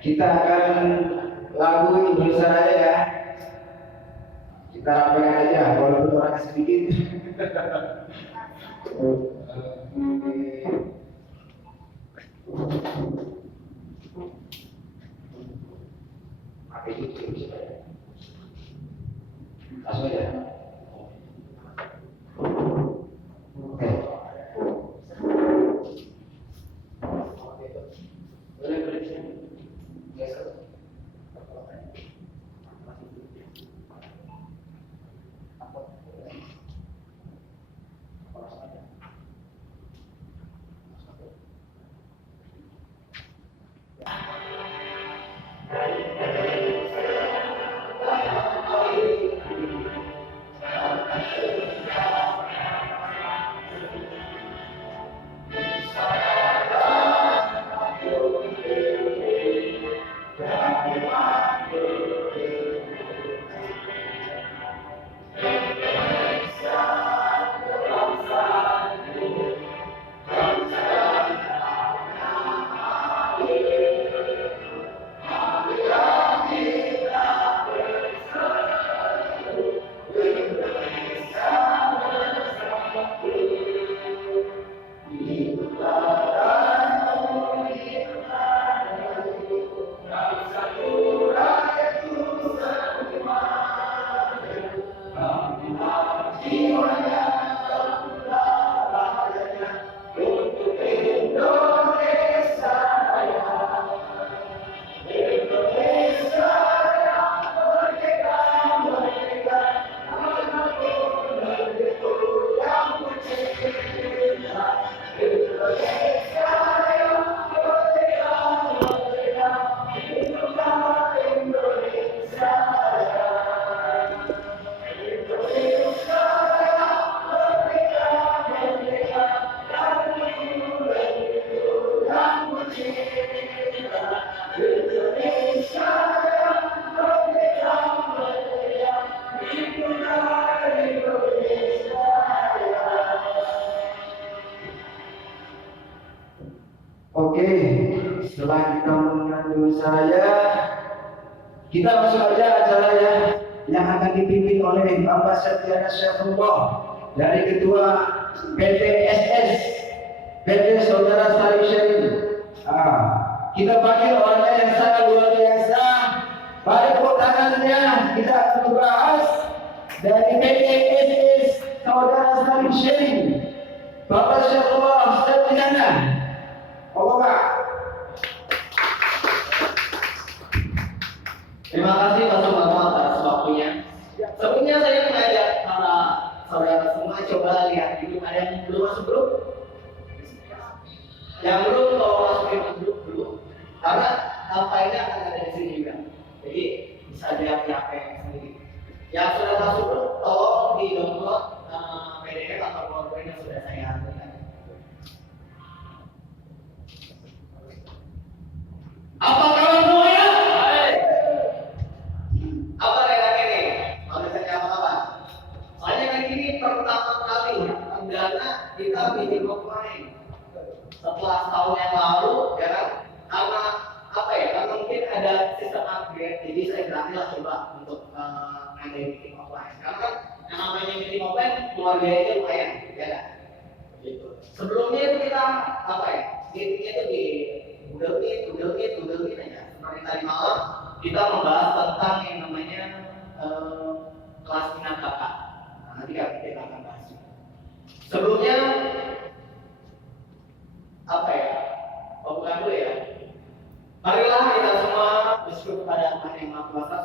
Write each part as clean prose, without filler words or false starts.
Kita akan lagu Indonesia aja ya. Kita rapikan aja, walaupun orangnya sedikit. Pakai itu langsung aja. Oke. Oke, setelah kita mengenal saya, kita langsung aja acara ya yang akan dipimpin oleh Bapak Septiana Syahrullah dari Ketua PTSS PT Saudara Salim Syarif. Kita panggil orangnya yang sangat luar biasa. Pada tepuk tangannya kita akan membahas dari PTSS Saudara Salim Syarif, Bapak Syahrullah Septiana. Pak. Terima kasih Pak Sumarno atas waktunya. Sebelumnya saya mengajak para saudara semua coba lihat dulu, ada yang belum masuk grup? Yang belum kalau masukin grup dulu, karena filenya akan ada di sini juga. Jadi bisa lihat di HP sendiri. Yang sudah masuk grup, tolong di download PDF atau PowerPoint yang sudah saya berikan. Apa kabar semuanya? Apa kabar ini? Kalau misalnya apa? Soalnya kan ini pertama kali perdana kita bikin offline. Setelah tahun yang lalu, ya kan? Karena apa ya? Karena mungkin ada sistem upgrade, jadi saya berani lah coba untuk ngadain meeting offline. Karena kan yang namanya meeting offline keluarganya lumayan, ya kan? Gitu. Sebelumnya itu kita apa ya? Meetingnya itu di Google Meet aja. Seperti tadi malam kita membahas tentang yang namanya kelas minat bakat. Nah, nanti kita akan bahas. Sebelumnya apa ya? Pembukaan dulu ya. Marilah kita semua bersyukur kepada Tuhan Yang Maha Kuasa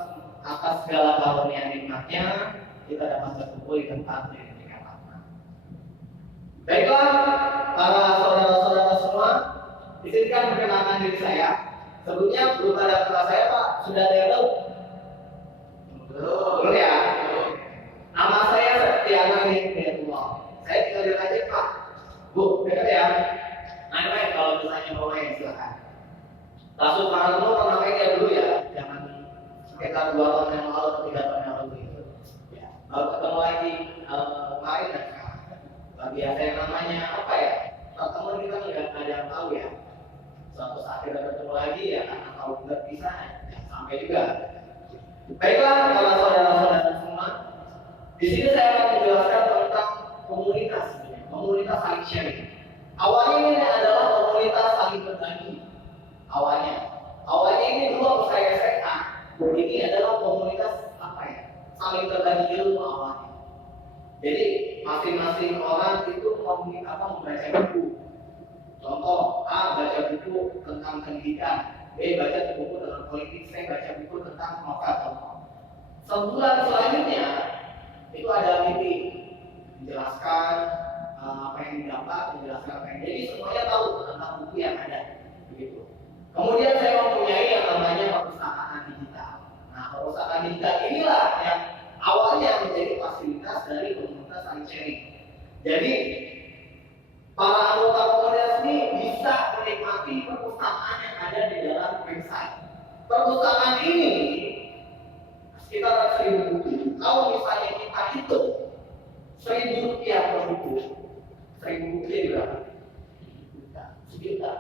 atas segala karunia nikmatnya kita dapat berkumpul di tempat yang dikatakan. Baiklah, para saudara-saudara semua, izinkan perkenalkan diri saya. Sebelumnya belum ada kelas saya Pak, sudah ada yang tahu? Belum ya? Nama saya Septiana Hidayatullah. Saya tinggal di Aceh Pak. Bu, dekat ya? Main-main kalau misalnya mau main silakan. Langsung para semua pernah main ya dulu ya, jangan sekitar 2 tahun yang lalu atau 3 tahun yang lalu itu. Ya, kalau ketemu lagi main dan sekarang. Biasa yang namanya apa ya? Pertemuan kita nggak ada yang tahu ya. suatu saat kita bertemu lagi ya karena tahu berpisah ya, sampai juga. Baiklah para saudara-saudara semua, di sini saya akan menjelaskan tentang komunitas, komunitas saling sharing. Awalnya ini adalah komunitas saling berbagi. Awalnya ini dulu waktu saya SMA, ini adalah komunitas apa ya? Saling berbagi ilmu awalnya. Jadi masing-masing orang itu membaca buku. Contoh, A baca buku tentang pendidikan, B baca buku tentang politik, C baca buku tentang novel. Sebulan selanjutnya itu ada meeting, menjelaskan apa yang didapat, menjelaskan apa yang jadi semuanya tahu tentang buku yang ada, begitu. Kemudian saya mempunyai yang namanya perpustakaan digital. Nah, perpustakaan digital inilah yang awalnya menjadi fasilitas dari komunitas saling sharing. Jadi para anggota komunitas ini bisa menikmati perpustakaan yang ada di dalam website. Perpustakaan ini sekitar 1.000 buku. Kalau misalnya kita hitung 1.000 rupiah per buku, 1.000 buku jadi berapa? Sejuta.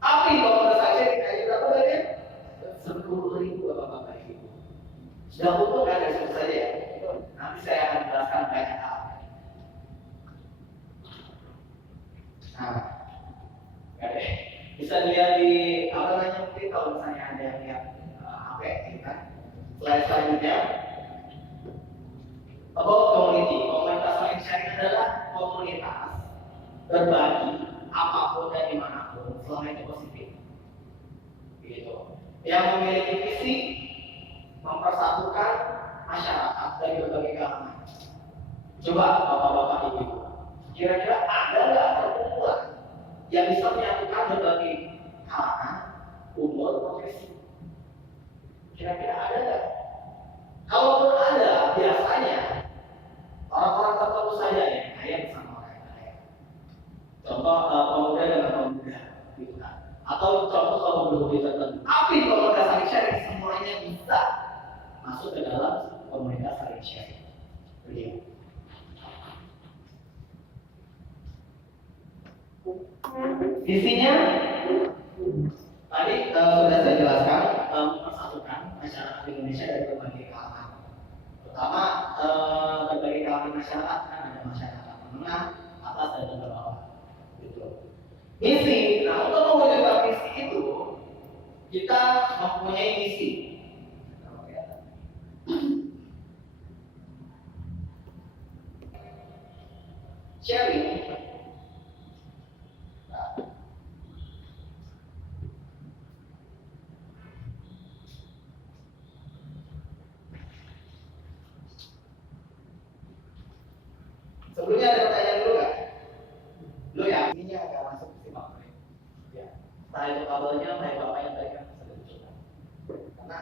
Tapi kalau saja dikaji berapa banyak? 10.000 bapak-bapak ibu. Sudah untung kan dari situ saja ya. Nanti saya akan jelaskan banyak hal. Nah, bisa dilihat di apa namanya mungkin kalau misalnya ada yang lihat HP kita. Slide selanjutnya. About community. Komunitas saling sharing adalah komunitas berbagi apapun dan dimanapun selama itu positif. Gitu. Yang memiliki visi mempersatukan masyarakat dari berbagai kalangan. Coba bapak-bapak ibu, kira-kira ada nggak perkumpulan yang bisa menyatukan berbagai kalangan, umur, profesi? Kira-kira ada nggak? Kalaupun ada, biasanya orang-orang tertentu saja yang kaya bersama orang yang kaya. Contoh pemuda dengan pemuda, gitu kan? Atau contoh kaum berhobi tertentu. Tapi komunitas saling sharing semuanya bisa masuk ke dalam komunitas saling sharing. Begitu. Visinya tadi sudah saya jelaskan, mempersatukan masyarakat Indonesia dari berbagai kalangan. Pertama, berbagai kalangan masyarakat kan ada masyarakat menengah, atas dan bawah. Gitu. Misi, nah untuk mewujudkan misi itu kita mempunyai misi. Sharing. Sebelumnya ada pertanyaan dulu nggak? Dulu ya, ini agak masuk simak. Ya, setelah itu kabelnya, saya bapaknya tadi kan sudah dicoba. Karena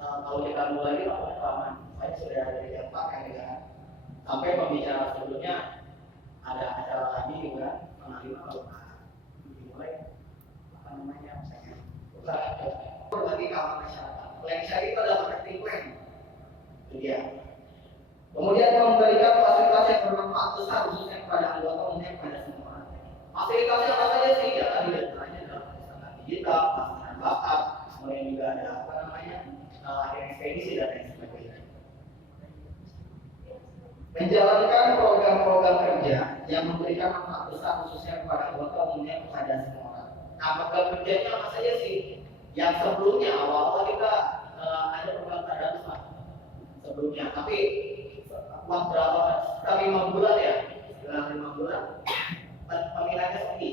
kalau kita mulai lagi, bapaknya kelamaan. Saya sudah ada di jam 4 kan, ya. Sampai pembicara sebelumnya ada acara lagi juga, setengah 5 kalau dimulai. Apa namanya? Berbagi kalangan masyarakat. Plan sharing itu adalah marketing plan. Itu dia. Kemudian memberikan fasilitas yang bermanfaat besar khususnya kepada anggota umumnya kepada semua orang. Fasilitasnya apa saja sih? Ya tadi antaranya adalah perpustakaan digital, pelaksanaan bakat, kemudian juga ada apa namanya ekspedisi dan lain sebagainya. Menjalankan program-program kerja yang memberikan manfaat besar khususnya kepada anggota umumnya kepada semua orang. Nah, program kerjanya apa saja sih? Yang sebelumnya awal-awal kita ada program tadarus sebelumnya, tapi berapa? Sekitar 5 bulan ya, sekitar 5 bulan peminatnya sepi.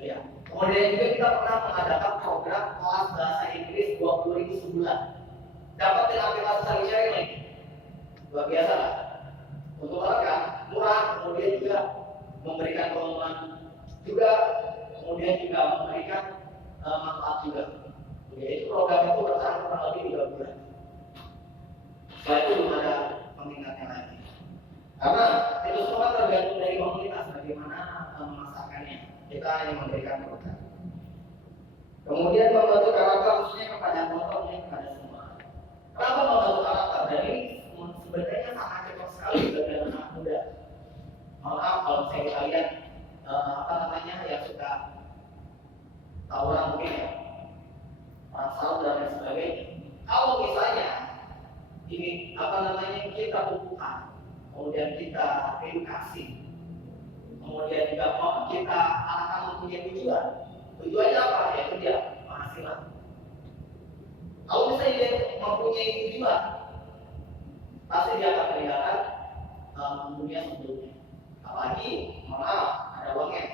Ya. Kemudian juga kita pernah mengadakan program kelas bahasa Inggris 20.000 sebulan. Dapat dengan aplikasi saling sharing lagi. Luar biasa lah. Untuk mereka murah, kemudian juga memberikan keuntungan juga, kemudian juga memberikan manfaat juga. Jadi program itu bertahan kurang lebih 3 bulan. Setelah itu belum ada peminatnya lagi. Karena itu semua tergantung dari komunitas bagaimana memasarkannya. Kita hanya memberikan program. Kemudian membantu karakter khususnya kepada anggota kepada semua. Kenapa membantu karakter? Dari sebenarnya sangat cocok sekali bagi anak muda. Maaf kalau saya lihat apa namanya yang suka tawuran mungkin ya. tumpukan, kemudian kita edukasi, kemudian juga kita akan mempunyai tujuan. Tujuannya apa? Yaitu dia penghasilan. Kalau misalnya dia mempunyai tujuan, pasti dia akan meninggalkan dunia sebelumnya. Apalagi, maaf, ada uangnya.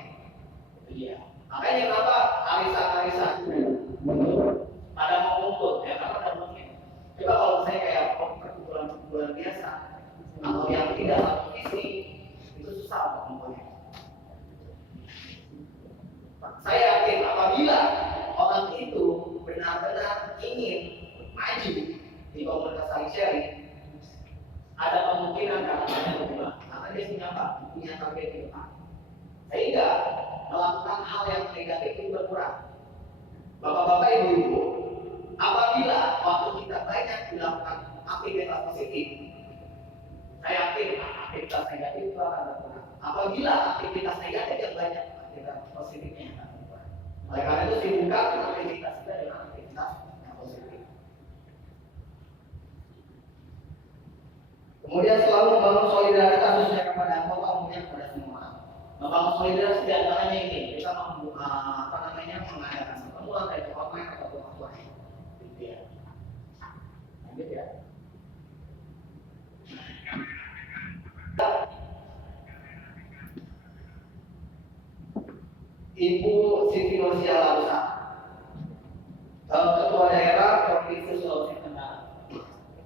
Itu dia. Makanya kenapa arisan-arisan pada mau ngumpul, ya karena ada uangnya. Coba kalau saya kayak perkumpulan biasa atau yang tidak satu visi, itu susah untuk ngumpulnya. Saya yakin apabila orang itu benar-benar ingin maju di komunitas saling sharing, ada kemungkinan katanya berubah. Karena dia punya apa? Punya target ke depan. Sehingga melakukan hal yang negatif itu berkurang. Bapak-bapak, ibu-ibu, apabila waktu kita banyak melakukan aktivitas positif, saya yakin aktivitas negatif itu akan berkurang. Apabila aktivitas negatif yang banyak, aktivitas positifnya akan berkurang. Oleh karena itu sibukkan aktivitas kita dengan aktivitas yang positif. Kemudian selalu membangun solidaritas khususnya kepada anggota umumnya kepada semua. Membangun solidaritas di antaranya ini kita mengadakan pertemuan dari online atau offline. Gitu ya. Lanjut ya. Ibu Siti Nursia Lausa, Ketua Daerah Provinsi Sulawesi Tenggara.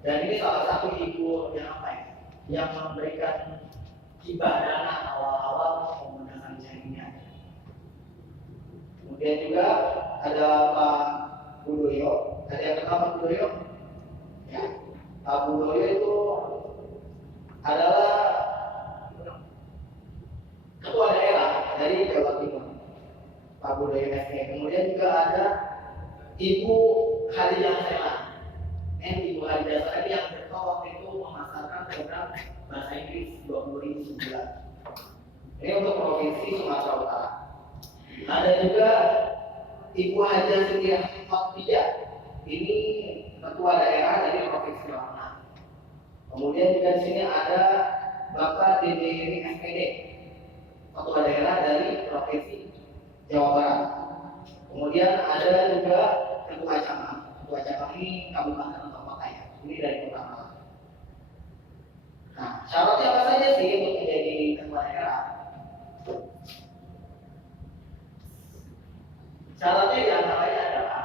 Dan ini salah satu ibu yang apa ya? Yang memberikan hibah dana awal-awal penggunaan jaringan. Kemudian juga ada Pak Budoyo. Ada yang kenal Pak Budoyo? Ya, Pak Budoyo itu adalah ketua daerah dari Jawa Timur. Pak Budoyo SK. Kemudian juga ada Ibu Khadijah Sela. Ibu Khadijah Sela yang waktu itu memasarkan program bahasa Inggris 2009. Ini untuk Provinsi Sumatera Utara. Ada juga Ibu Haja Sitiah Fatijah. Ini ketua daerah dari Provinsi Jawa Tengah. Kemudian juga di sini ada Bapak Dede SPD, ketua daerah dari Provinsi Jawa Barat. Kemudian ada juga ketua cabang. Ketua cabang ini kabupaten atau kota ya. Ini dari Kota Malang. Nah, syaratnya apa saja sih untuk menjadi ketua daerah? Syaratnya diantaranya adalah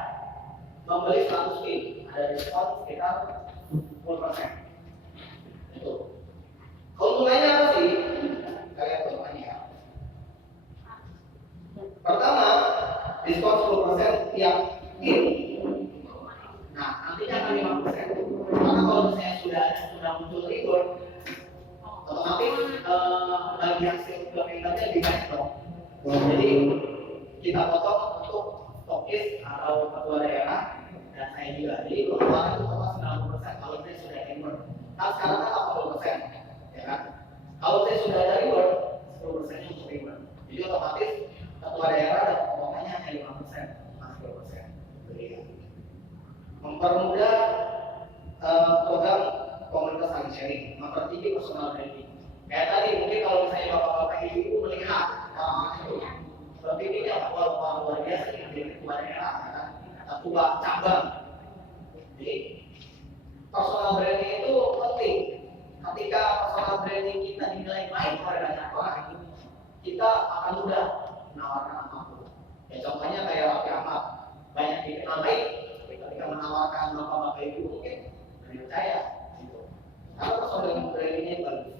membeli 100 PIN, ada diskon sekitar 10%. Itu. Keuntungannya apa sih? Kalian keuntungannya ya. Pertama, diskon 10% tiap PIN. Nah, nantinya akan 5%. Karena kalau misalnya sudah muncul reward, otomatis bagi hasil pemerintahnya lebih banyak dong. Jadi kita potong untuk stokis atau ketua daerah dan saya juga. Jadi keluaran itu total 90% kalau saya sudah reward. Nah sekarang kan 80%, ya kan? Kalau saya sudah ada reward, 10% untuk reward. Jadi otomatis ketua daerah dan potongannya hanya 5%, masih 10%. Jadi mempermudah program komunitas saling sharing, mempertinggi personal branding. Kayak tadi mungkin kalau misalnya bapak-bapak ibu melihat orang itu seperti orang luar biasa yang menjadi ketua daerah, kan? Ketua cabang. Jadi personal branding itu penting. Ketika personal branding kita dinilai baik oleh banyak orang, kita akan mudah menawarkan apapun. Ya contohnya kayak Raffi Ahmad, banyak dikenal baik, tapi ketika menawarkan bapak-bapak ibu mungkin tidak percaya. Gitu. Karena personal brandingnya bagus.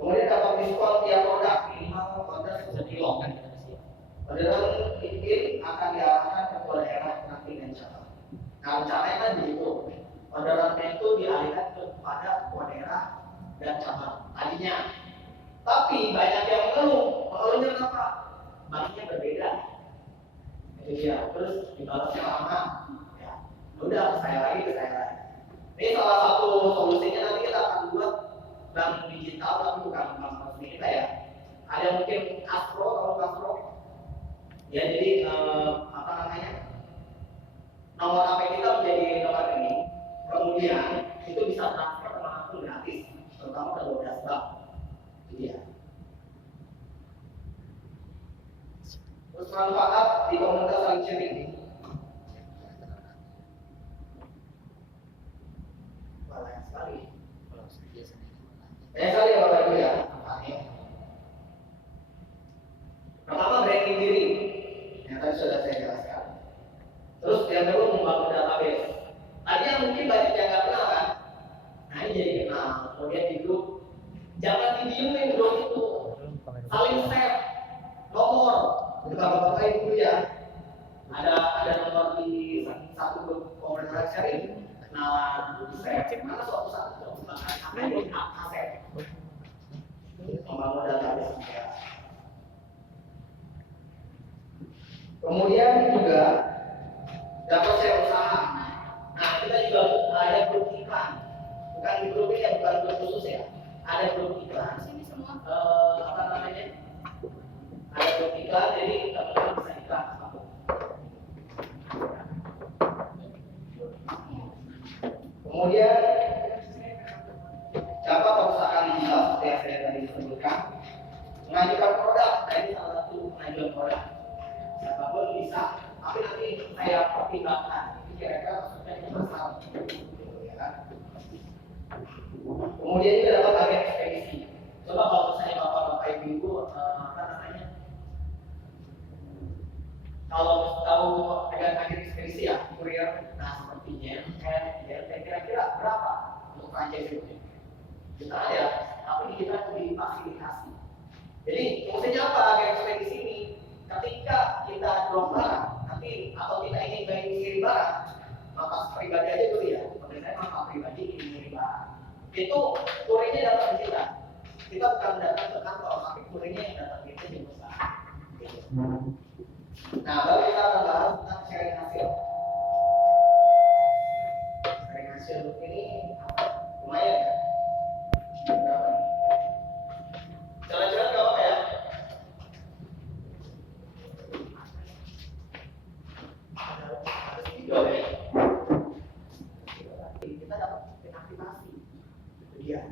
Kemudian dapat diskon tiap produk minimal order 1 kilo kan. Orderan ini akan diarahkan ke ketua daerah nanti dan cabang. Nah rencananya kan begitu. Orderannya itu dialihkan kepada ketua daerah dan cabang tadinya. Tapi banyak yang mengeluhnya kenapa? Banknya berbeda. Itu dia. Terus dibalasnya lama. Ya, udah saya lagi. Ini salah satu solusinya nanti kita akan buat bank digital tapi bukan bank resmi kita ya. Ada mungkin Castro atau Castro. Ya jadi nomor HP kita menjadi nomor ini, kemudian itu bisa transfer kemanapun gratis. pertama ke 12 bab. Itu dia. Terus manfaat di komunitas saling sharing. Banyak sekali. Banyak sekali ya Bapak Ibu ya. Pertama branding diri, yang tadi sudah saya jelaskan. Terus yang kedua membangun database. Tadi yang mungkin banyak yang nggak kenal kan, nah ini jadi kenal. Kemudian di grup, jangan didiemin grup itu, saling share nomor. Kita bapak ibu ya, ada nomor di satu grup komunitas sharing, kenalan, share. Mana suatu saat akan di aset, membangun database. Kemudian juga dapat share usaha. Nah, kita juga ada grup iklan. Bukan di grup ini ya, bukan grup khusus ya. Ada grup iklan. Sini semua. Apa namanya? Ada grup iklan, jadi teman-teman bisa iklan. Kemudian dapat perusahaan digital seperti yang saya tadi sebutkan. Mengajukan produk, nah ini salah satu pengajuan produk. Siapapun bisa, tapi nanti saya pertimbangkan. Ini kira-kira maksudnya masalah. Ya. Kemudian juga dapat agen ekspedisi. Coba kalau misalnya bapak-bapak ibu, apa namanya? Kalau tahu agen ekspedisi ya, kurir, nah sepertinya, kira-kira berapa untuk franchise itu? Jutaan ya, tapi kita difasilitasi. Jadi fungsinya apa agen ekspedisi ini? Ketika kita jual barang, nanti atau kita ingin mengirim barang, maka pribadi aja dulu ya. Menurut saya maka pribadi ingin mengirim barang. Itu kurirnya datang di kita. Kita bukan datang ke kantor, tapi kurirnya yang datang kita di perusahaan. Nah, baru kita akan bahas tentang sharing hasil. Sharing hasil ini lumayan ya. Berapa nih? Jalan-jalan nggak apa ya? Kita dapat aktivasi, itu dia.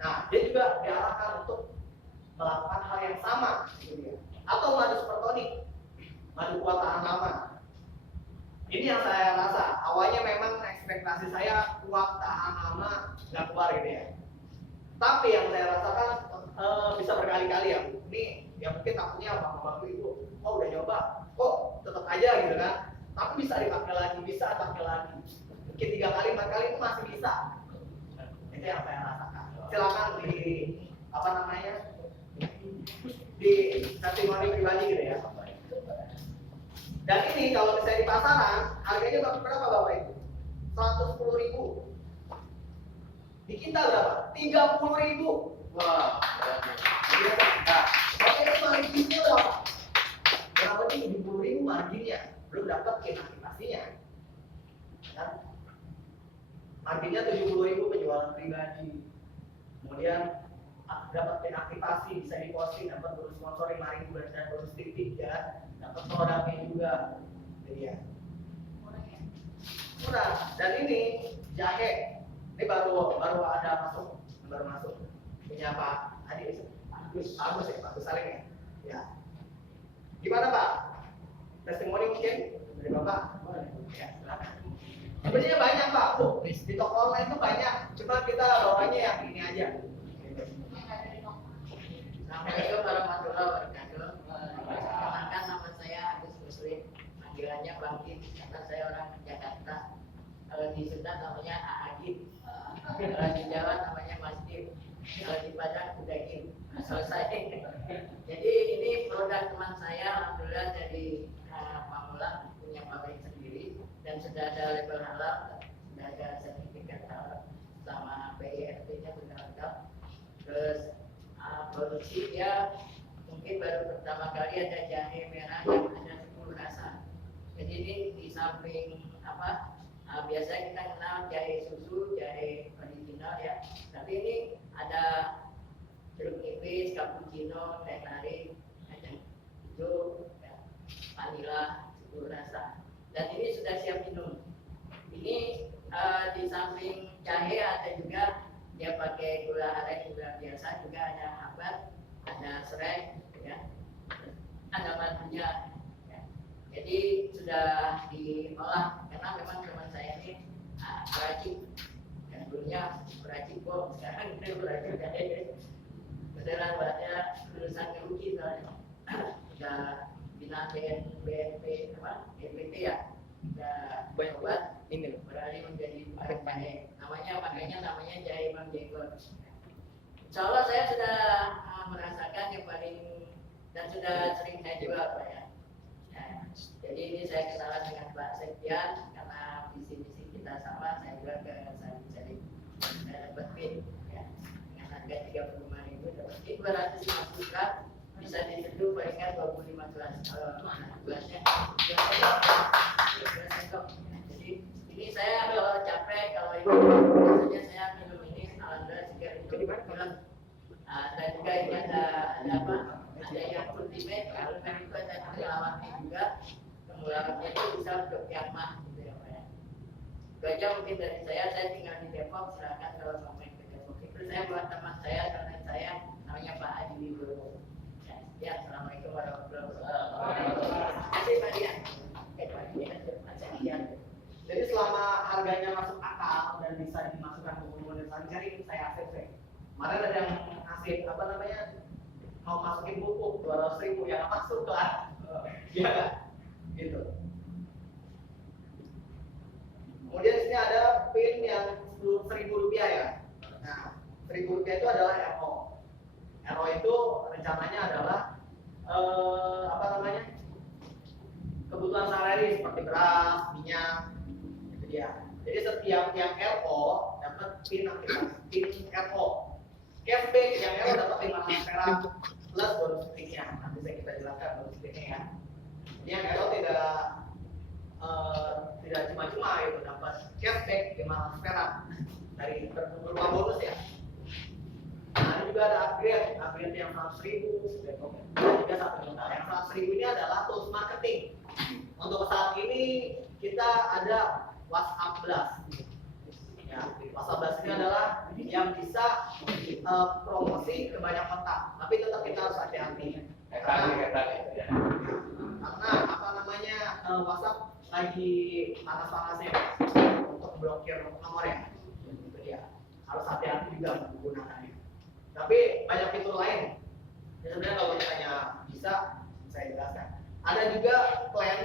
Nah, dia juga diarahkan untuk melakukan hal yang sama, itu dia. Atau madu supertonik, madu kuat tahan lama. Ini yang saya rasa. Awalnya memang ekspektasi saya kuat tahan lama nggak keluar gitu ya. Tapi yang saya rasakan bisa berkali-kali ya. Ini ya mungkin takutnya bapak-bapak itu, oh udah nyoba, kok tetap aja gitu kan. Tapi bisa dipakai lagi, bisa pakai lagi. Mungkin 3 kali, 4 kali itu masih bisa. Itu yang saya rasakan. Silakan di apa namanya di testimoni pribadi gitu ya. Dan ini kalau misalnya di pasaran harganya berapa bapak ibu? 110.000. Di kita berapa? 30.000. Wah. Nah, oke itu marginnya berapa? Kurang lebih 70.000 marginnya. Belum dapat aktivasinya. Kan? Marginnya 70.000 penjualan pribadi. Kemudian dapat aktivasi, bisa diposting, dapat bonus sponsoring 5.000 dan bonus titik ya. Dapat produknya juga. Jadi ya. Murah. Dan ini jahe. Ini baru ada baru masuk. Punya Pak Adi, Agus ya, Pak Agus Saling ya. Ya. Gimana Pak? Testimoni mungkin dari Bapak? Ya, silakan. Sebenarnya banyak Pak, di toko online itu banyak. Cuma kita bawanya yang ini aja. Assalamualaikum warahmatullahi wabarakatuh. Perkenalkan nama saya Agus Muslim, panggilannya Bang Kim, karena saya orang Jakarta. Kalau di Sunda namanya Aagim, kalau di Jawa namanya Mas Kim, kalau di Padang udah Kim. Selesai. Jadi ini produk teman saya, alhamdulillah dari Pamulang, punya pabrik sendiri dan sudah ada label halal, sudah ada sertifikat halal sama PIRT-nya sudah lengkap. Terus produksi ya mungkin baru pertama kali ada jahe merah yang ada 10 rasa. Jadi ini di samping apa biasanya kita kenal jahe susu, jahe original ya. Tapi ini ada jeruk nipis, cappuccino, teh tarik, kacang hijau, ya, vanila, 10 rasa. Dan ini sudah siap minum. Ini di samping jahe ada juga dia pakai gula aren, gula biasa, juga ada habat, ada serai, ya, ada madunya. Ya. Jadi sudah diolah karena memang teman saya ini peracik. Yang dulunya peracik bom, sekarang dia peracik jahe. Beneran buatnya lulusan Keruki soalnya. Udah bina BNP apa? BNPT ya. Udah buat ini beralih menjadi barang jahe. Namanya jahe Bang Jenggot. Insya Allah saya sudah merasakan yang paling dan sudah sering saya jual Pak ya. Jadi ini saya kenalan dengan Pak Septian karena visi misi kita sama, saya juga ke Sari saya dapat pin ya, dengan harga 35.000 dapat pin 250 gram, bisa diseduh peringkat 25 gelas. Kalau gelasnya jadi ini saya kalau capek, kalau ini biasanya saya minum ini alhamdulillah 3 bulan. Dan juga ini ada apa? Ada yang ultimate, kalau itu ada temulawaknya juga. Temulawaknya itu bisa untuk yang mah gitu ya Pak ya. Itu aja mungkin dari saya tinggal di Depok, silakan kalau mau main ke Depok. Itu saya buat teman saya, teman saya namanya Pak Haji Wibowo. Ya, assalamualaikum warahmatullahi wabarakatuh. Terima kasih Pak Dian. Jadi selama harganya masuk akal dan bisa dimasukkan ke komoditas sehari-hari, saya ACC. Kemarin ada yang ngasih apa namanya, mau masukin pupuk 200.000 yang masuk lah, ya kan? Gitu. Kemudian di sini ada pin yang Rp1.000 ya. Nah, Rp1.000 itu adalah RO. RO itu rencananya adalah apa namanya, kebutuhan sehari-hari seperti beras, minyak, itu dia. Jadi setiap yang RO dapat pin aktivitas, pin RO. Cashback yang RO dapat 500 perak plus bonus triknya. Nanti kita jelaskan bonus triknya ya. Ini yang RO tidak cuma-cuma itu dapat cashback 500 perak dari berupa bonus ya. Nah, ini juga ada upgrade yang 100.000, dan juga 1 juta. Yang 100.000 ini adalah tools marketing. Untuk saat ini kita ada WhatsApp Blast. Ya, WhatsApp Blast ini adalah yang bisa promosi ke banyak kontak, tapi tetap kita harus hati-hati. Karena apa namanya, WhatsApp lagi panas-panasnya untuk blokir nomor ya. Itu dia. Harus hati-hati juga menggunakannya. Tapi banyak fitur lain. Ya, sebenarnya kalau misalnya bisa, saya jelaskan. Ada juga plan.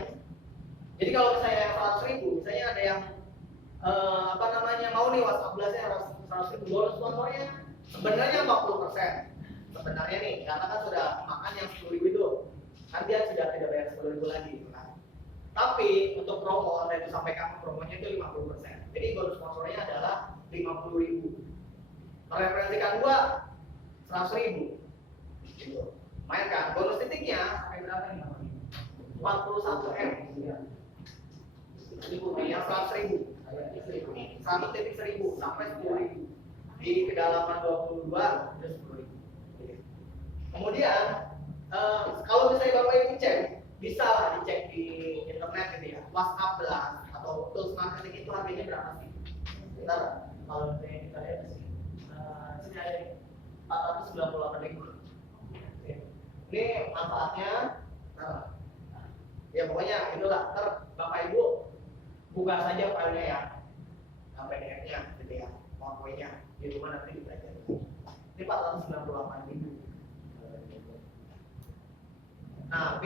Jadi kalau misalnya 100.000, misalnya ada yang apa namanya, mau nih WhatsApp Blast-nya 100.000 bonus nomornya sebenarnya 40%. Sebenarnya nih, karena kan sudah makan yang 10.000 itu, kan dia sudah tidak bayar 10.000 lagi gitu kan. Tapi untuk promo, saya itu sampaikan promonya itu 50%. Jadi bonus sponsornya adalah 50.000. Mereferensikan gua 100.000 gitu. Main kan, bonus titiknya sampai berapa nih? 41M. Jadi yang 100.000, 100 titik 1.000 sampai 10.000 di kedalaman 22 udah 10.000. Kemudian kalau misalnya Bapak Ibu cek, bisa lah dicek di internet gitu ya, WhatsApp Blast atau tools marketing itu harganya berapa sih? Bentar, kalau misalnya kita lihat di sini, sini ada 498.000. Ini manfaatnya, ya pokoknya itulah. Ntar Bapak Ibu buka saja filenya ya, PDF-nya gitu ya, PowerPoint-nya di rumah nanti dipelajari. Ini 498.000. Nah,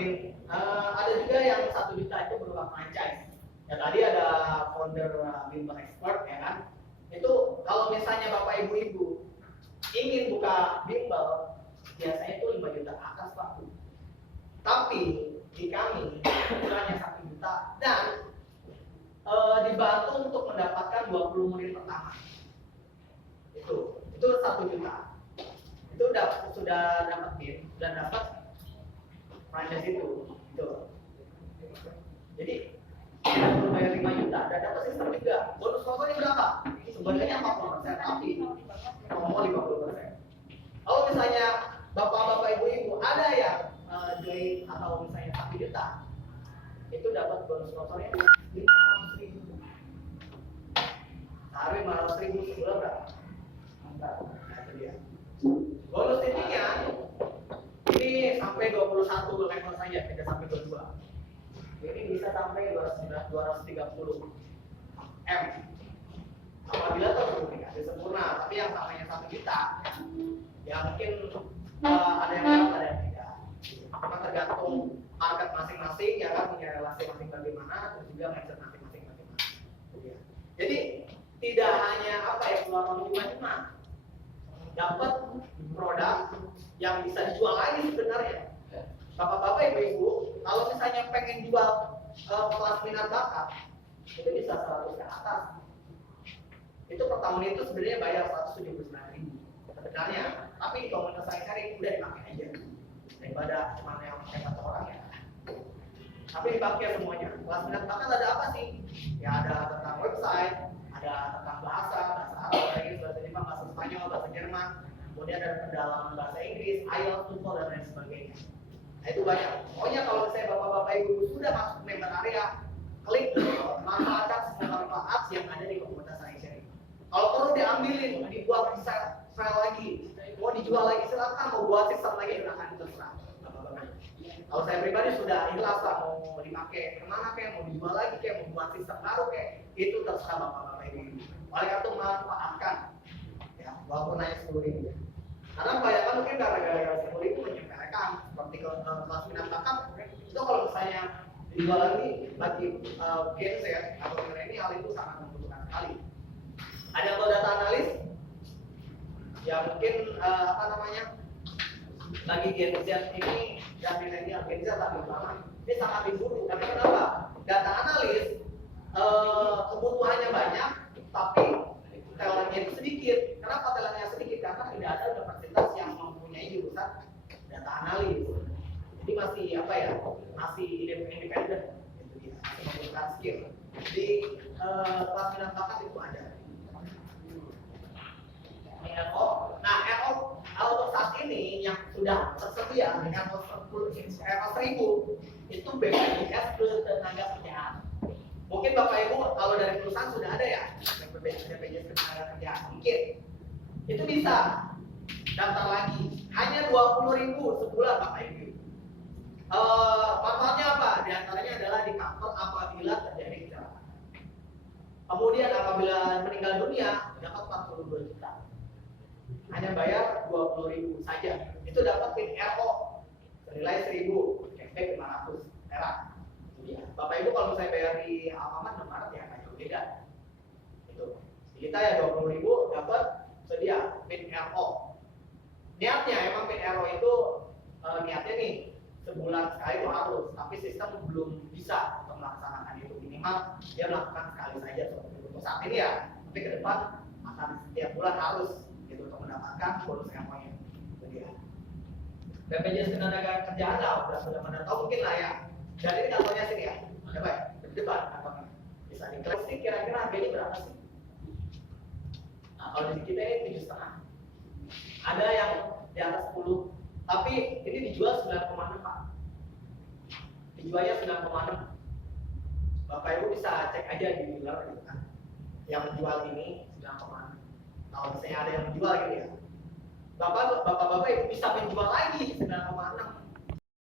ada juga yang 1 juta itu berupa franchise. Ya tadi ada founder Bimbel Expert ya kan. Itu kalau misalnya Bapak Ibu ingin buka bimbel, biasanya itu 5 juta ke atas Pak. Tapi di kami ukurannya 1 juta dan dibantu untuk mendapatkan 20 murid pertama. Itu 1 juta. Itu sudah dapat BIM dan dapat franchise itu. Jadi kita perlu bayar 5 juta dan dapat sistem juga. Bonus promonya berapa? Sebenarnya 40%, tapi promo 50%. Kalau misalnya bapak-bapak ibu-ibu ada yang join atau misalnya 1 juta, itu dapat bonus sponsornya 500.000. Taruh 500.000 sebulan berapa? 230 M. Apabila terpublikasi sempurna, tapi yang samanya 1 juta, ya mungkin ada yang dapat, ada yang tidak. Karena tergantung market masing-masing, ya kan, punya relasi masing bagaimana, terus juga mindset masing-masing bagaimana. Jadi tidak hanya apa ya, keluar uang cuma dapat produk yang bisa dijual lagi sebenarnya. Bapak-bapak, ibu-ibu, kalau misalnya pengen jual kelas minat bakat, itu bisa 100 ke atas. Itu per tahun itu sebenarnya bayar 179.000 sebenarnya, tapi di komunitas saya cari udah dipakai aja daripada cuma yang pakai 1 orang ya. Tapi dipakai semuanya. Kelas minat bakat ada apa sih? Ya ada tentang website, ada tentang bahasa Arab, bahasa Jepang, bahasa Spanyol, bahasa Jerman, kemudian ada pendalaman bahasa Inggris, IELTS, TOEFL dan lain sebagainya. Nah itu banyak. Pokoknya kalau misalnya bapak-bapak ibu sudah masuk member area, klik manfaatkan semua manfaat yang ada di komunitas saya sharing. Kalau perlu diambilin, dibuat bisa file lagi, mau dijual lagi silakan, mau buat sistem lagi silakan, terserah. Kalau saya pribadi sudah ikhlas lah, mau dipakai kemana kayak, mau dijual lagi kayak, mau buat sistem baru kayak, itu terserah bapak-bapak ibu. Oleh karena itu manfaatkan, ya walaupun naik 10.000. Karena kebanyakan mungkin gara-gara 10.000 menyepelekan seperti kelas minat bakat itu kalau misalnya dijual lagi gains ya atau milenial itu sangat membutuhkan sekali. Ada yang tahu data analis? Ya mungkin apa namanya? Bagi Gen Z ini dan milenial, Gen Z lebih lama. Ini sangat diburu. Karena kenapa? Data analis kebutuhannya banyak, tapi talentnya itu sedikit. Kenapa talentnya sedikit? Karena tidak ada universitas yang mempunyai jurusan data analis. Jadi masih apa ya? Masih independen. Itu dia. Masih membutuhkan skill. Di kelas minat bakat itu ada. RO. Nah, RO untuk saat ini yang sudah tersedia dengan RO 1000 itu BPJS ketenaga kerjaan. Mungkin Bapak Ibu kalau dari perusahaan sudah ada ya BPJS ketenaga kerjaan. Mungkin itu bisa daftar lagi. Hanya 20.000 sebulan Bapak Ibu. Manfaatnya apa? Di antaranya adalah di cover apabila terjadi kecelakaan. Kemudian apabila meninggal dunia dapat 42 juta. Hanya bayar 20.000 saja. Itu dapat PIN RO senilai 1.000, cashback 500 perak. Itu dia. Bapak Ibu kalau misalnya bayar di Alfamart 600 ya nggak jauh beda. Itu. Kita ya 20.000 dapat sedia PIN RO. Niatnya emang PIN RO itu niatnya nih sebulan sekali itu harus, tapi sistem belum bisa untuk melaksanakan itu. Minimal dia melakukan sekali saja seperti itu. Untuk saat ini ya, tapi ke depan akan setiap bulan harus gitu untuk mendapatkan bonus RO-nya. Itu dia. BPJS ketenaga kerjaan lah, udah pada tahu mungkin lah ya. Dan ini kantornya sini ya, ada baik di depan kantornya. Bisa diklik sih kira-kira harganya berapa sih? Nah, kalau di kita ini 7,5. Ada yang di atas 10, tapi ini dijual 9,6 Pak. Dijualnya 9,6. Bapak Ibu bisa cek aja di dealer gitu kan. Yang menjual ini 9,6. Kalau misalnya ada yang menjual gitu ya, bapak-bapak Ibu bisa menjual lagi